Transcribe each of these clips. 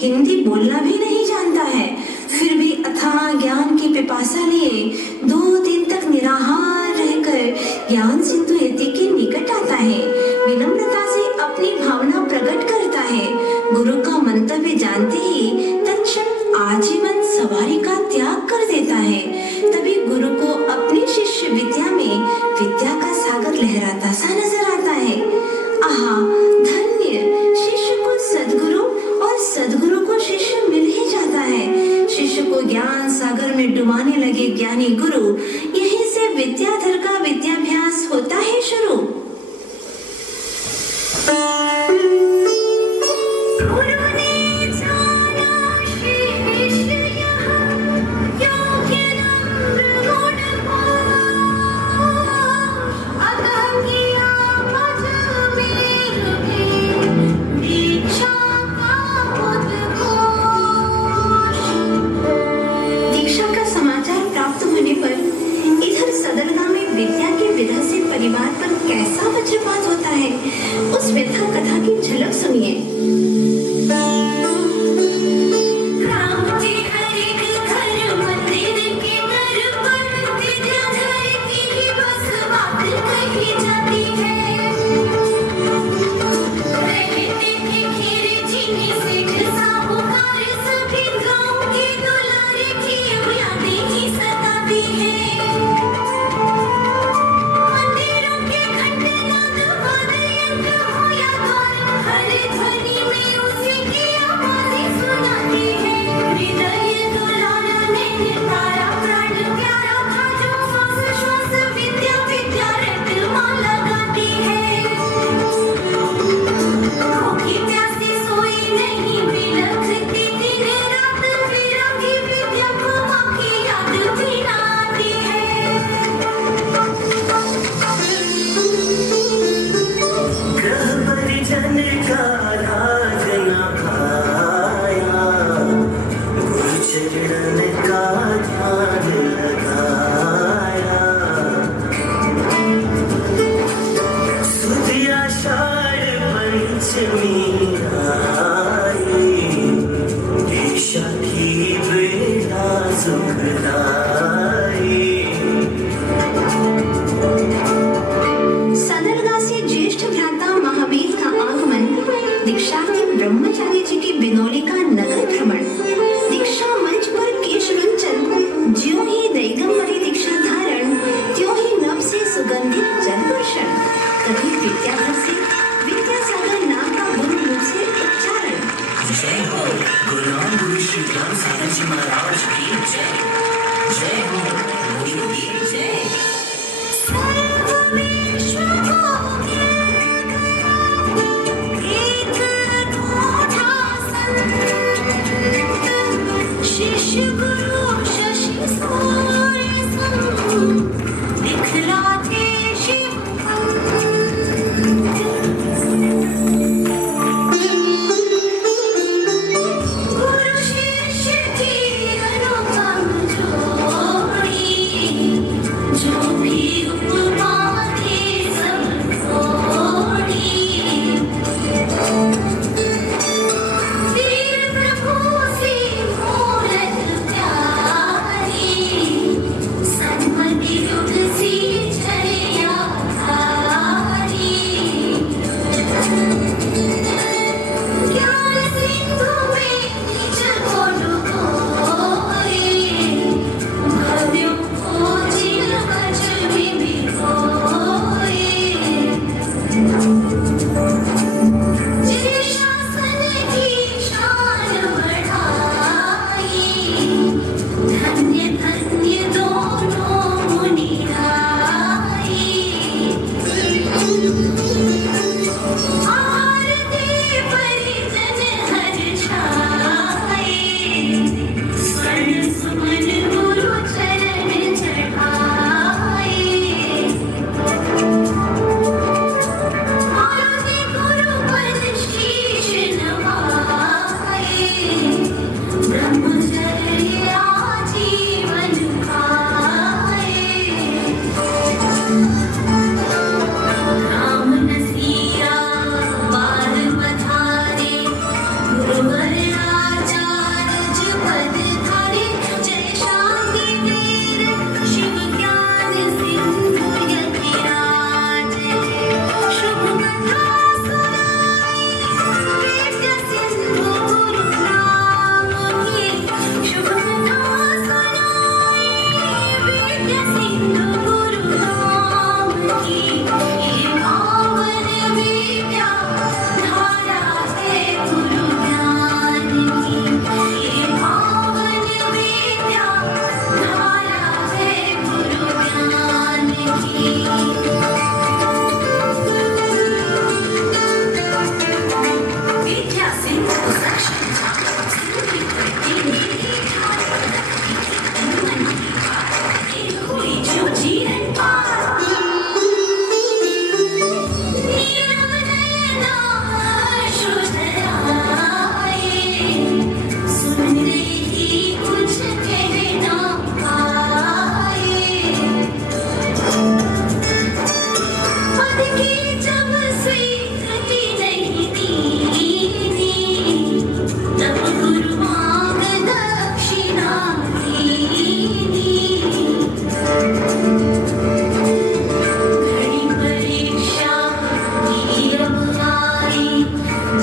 हिंदी बोलना भी नहीं जानता है, फिर भी अथाह ज्ञान की पिपासा लिए 2 दिन तक निराहार रहकर ज्ञान सिंधु यति के निकट आता है। विनम्रता से अपनी भावना प्रकट करता है। गुरु का मंतव्य जानते ही तत्क्षण आजीवन सवारी का त्याग कर देता है। तभी गुरु को अपनी शिष्य विद्या में विद्या का सागर लहराता सा नजर आता है। आहा, धन्य शिष्य को सद्गुरु और सद्गुरु को शिष्य मिल ही जाता है। शिष्य को ज्ञान सागर में डुबाने लगे ज्ञानी गुरु, यहीं से विद्याधर का विद्याभ्यास होता है शुरू। परिवार पर कैसा वज्रपात होता है, उस व्यथा कथा की झलक सुनिए। नहीं ब्रह्मचारी जी की बिनौली का नगर भ्रमण, दीक्षा मंच पर केश रुंचन, ज्यों ही दैगंबरी दीक्षा धारण, त्यों ही नभ से सुगंधित जल वर्षण, कभी विद्याधर से विद्यासागर नाम का गुरु मुख से उच्चारण। जय हो गुरुनाम गुरु श्री ज्ञान सागर जी महाराज की जय। जय हो गुरु की जय। शिष्य गुरु शशि सूर्य सम, दिखलाते शिव गुरु शिष्य की अनुपम जोड़ी, जो भी उपमा के सब छोड़ी। वीर प्रभु से मूरत प्यारी, सन्मति युग सी छरिया धारी। ज्ञान सिंधु में निज को डुबोए, भव्यों को जिन बज में भिगोए। जिन शासन की शान बढ़ाई, धन्य धन्य दोनों मुनि राई। आरती परिजन हर छाए, स्वर्ण सुमन गुरु चरण चढ़ाए। आरती गुरु पद शीश नवाए, ब्रह्मचर्य आजीवन खाए। राम नसीरा बाल पधारे, गुरुवर आचार्य पद धारे। जय शांति वीर शिव ज्ञान सिंधु यतिराज, शुभ कथा सुनाई वेद सिंधु गुरु नाम की। शुभ कथा सुनाई वेद सिंधु गुरु नाम की। ये पावन विद्या धारा है गुरु ज्ञान की। ये पावन विद्या धारा है गुरु ज्ञान की। विद्या सिंधु साक्षी झार, सिंधु प्रति नीति धार, मन की धार, ये हुई जो जीवन पार। नीरव नयना शुद्ध आए, सुन रही कुछ कह ना पाए। पद की जब स्वीकृति नहीं दीनी, तब गुरु मांग दक्षिणा दीनी। घड़ी परीक्षा की अब आई,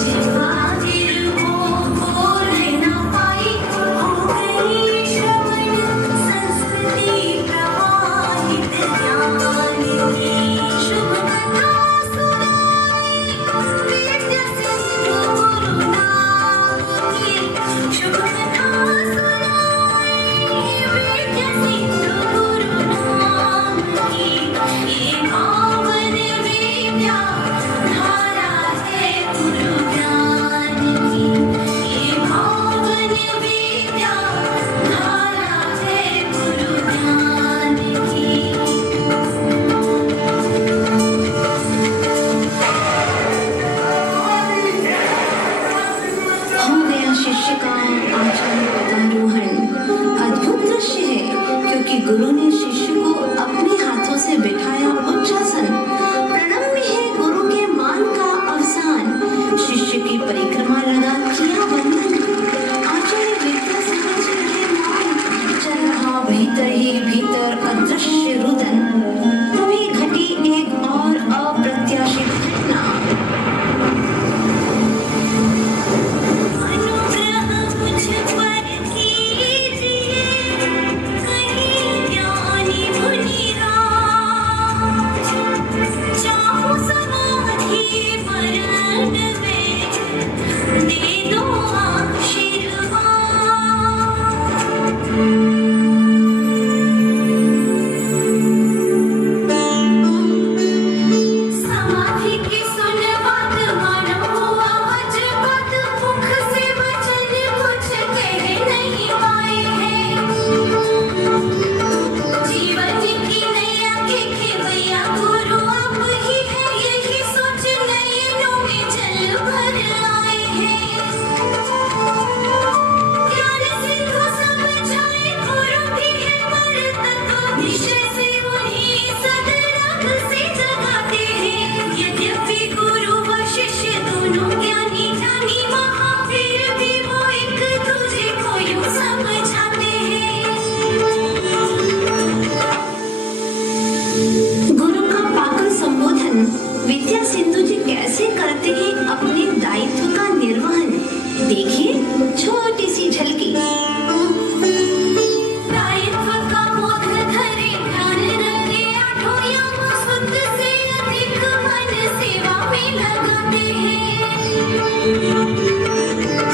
जिह्वा गिर वो बोल न पाई। हो गई श्रवण संस्कृति प्रवाहित ज्ञान की। शुभ कथा सुनाई वेद सिंधु गुरु नाम की। शुभ कथा सुनाई वेद सिंधु गुरु नाम की। ये पावन विद्या धारा है गुरु ज्ञान की। ये पावन विद्या धारा है गुरु ज्ञान की। हो गया शिष्य का आचार्य पदारोहण। अद्भुत दृश्य है, क्योंकि गुरु ने शिष्य को अपने हाथों से बिठाया उच्चासन। प्रणम्य है गुरु के मान का अवसान। शिष्य की परिक्रमा लगा किया वंदन। आचार्य विद्या समझ रहे मौन, चल रहा भीतर ही भीतर अदृश्य रुदन। तभी घटी एक और अप्रत्याशित घटना। देखिए छोटी सी झलकी। दायित्व का बोध धरे, ध्यान रखे आठों यम, शुद्ध से अधिक मन सेवा में लगाते हैं।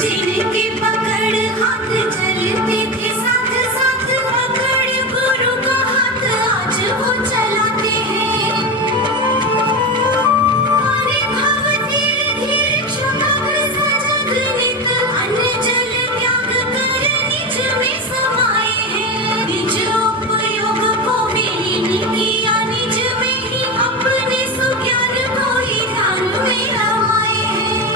जिनके पकड़ हाथ चलते थे साथ साथ, पकड़ गुरु का हाथ आज वो चलाते हैं। हरे भव धीरे धीरे क्षुधाग्र सजग नित, अन्न जल त्याग कर निज में समाये हैं। निज उपयोग को विलीन किया, निज में ही अपने सुज्ञान को ही ध्यान में रमाए हैं।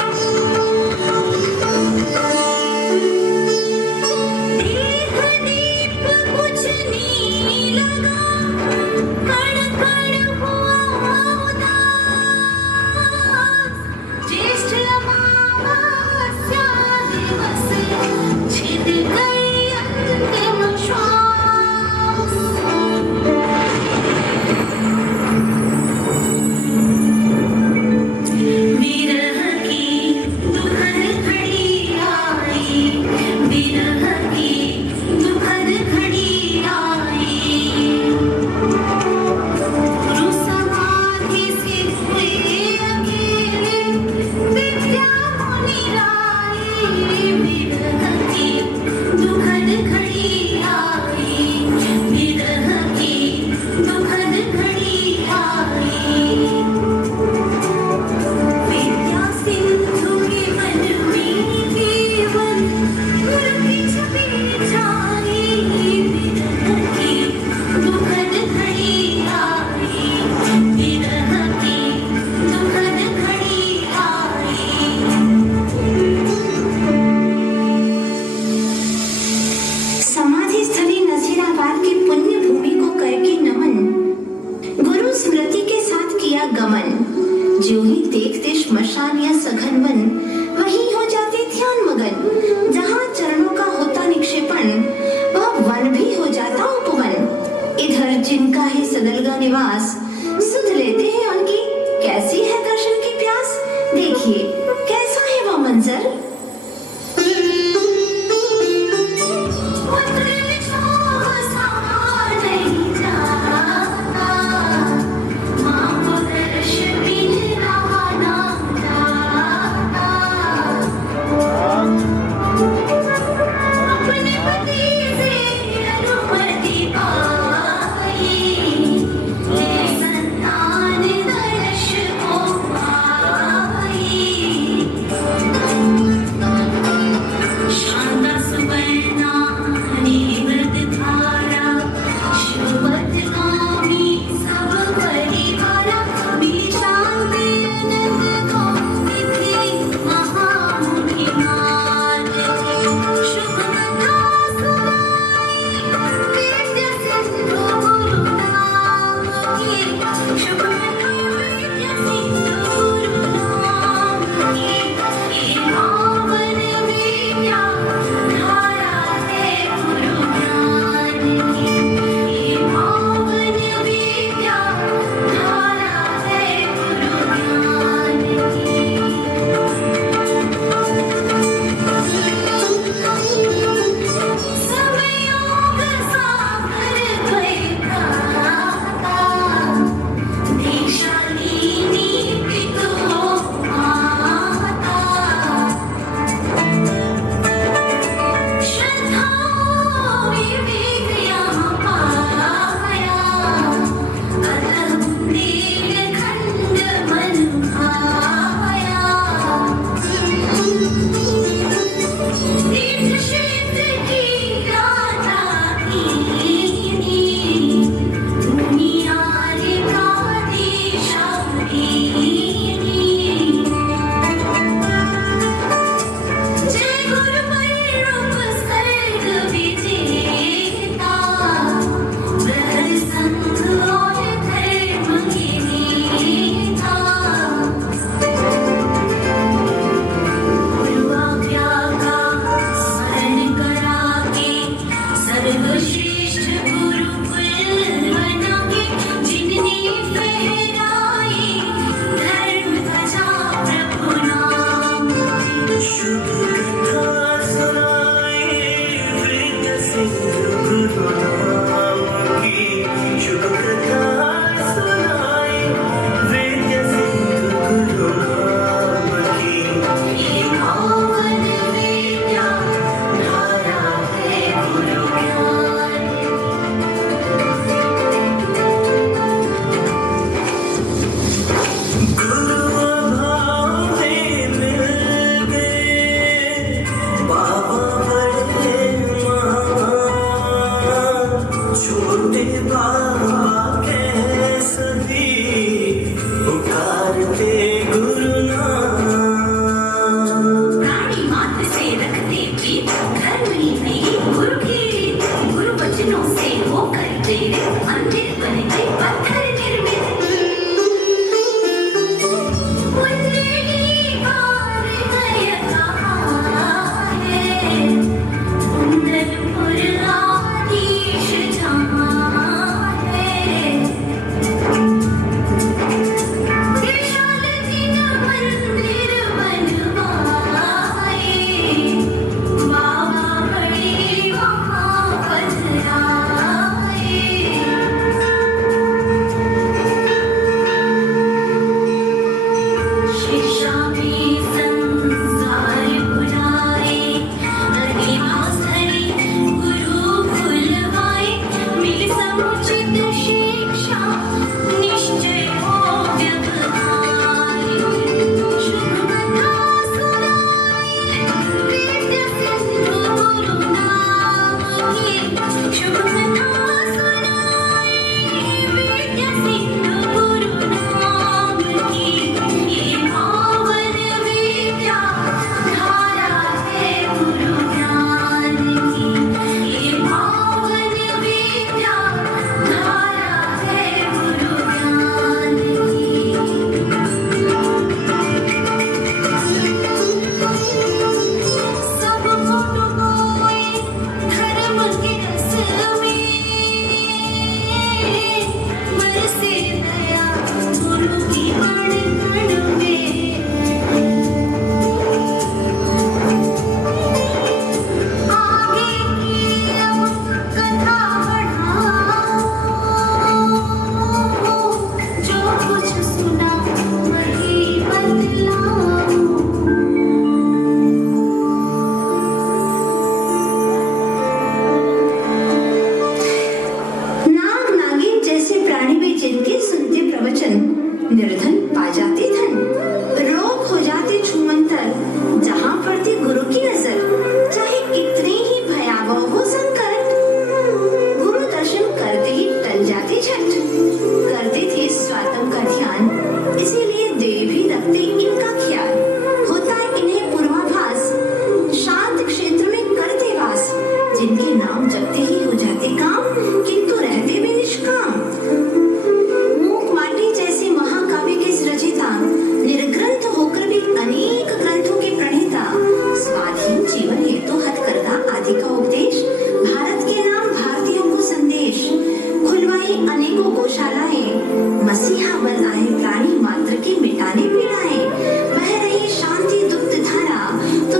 देह दीप बुझने लगा, कण कण हुआ उदास। ज्येष्ठ अमावस्या दिवस, छिद गई अंतिम श्वास। विरह की दुखद घड़ी आई, विरह की दुखद घड़ी आई। रुसवाधि से हुए अकेले, विद्या मुनि लाई। विरह की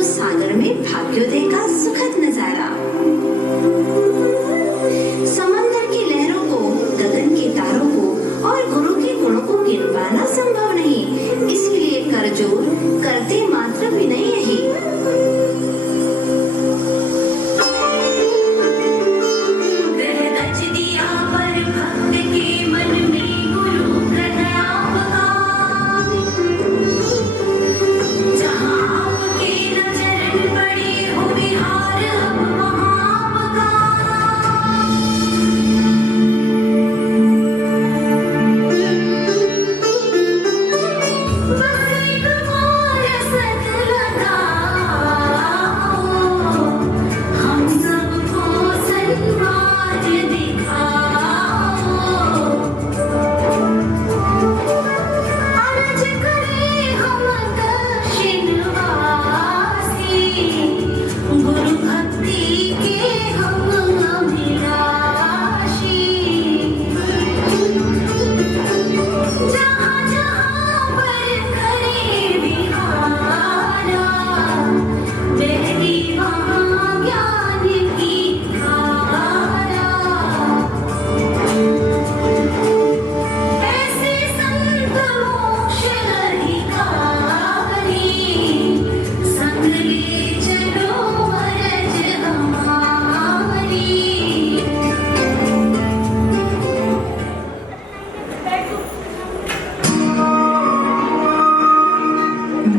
सागर में भाग्योदय का सुखद नजारा। समंदर की लहरों को, गगन के तारों को और गुरु के गुणों को गिनवाना संभव नहीं, इसलिए करजोर करते मात्र विनय यही।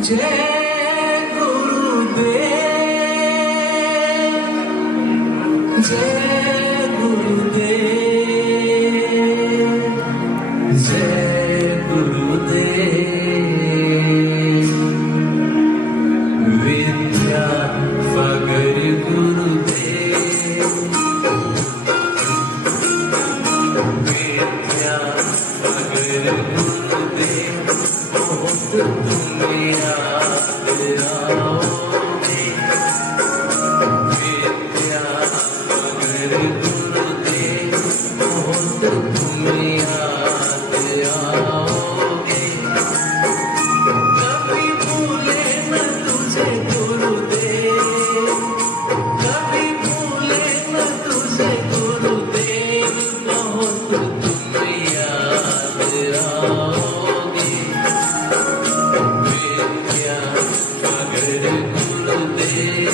जय गुरुदेव, जय गुरुदेव, जय गुरुदेव। विद्या फगर गुरुदेव, विद्या फगर गुरुदेव। दुनिया विद्या मगर गुरुदेव, बहुत दुनिया आओगे। कभी भूले न तुझे गुरुदेव, कभी भूले न तुझे गुरुदेव, बहुत दुनिया आओगे। विद्या मगर गुरुदेव,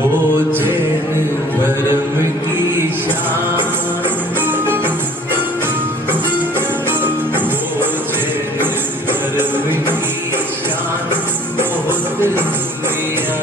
ओ जैन धर्म की शान, ओ जैन धर्म की शान, बहुत दुनिया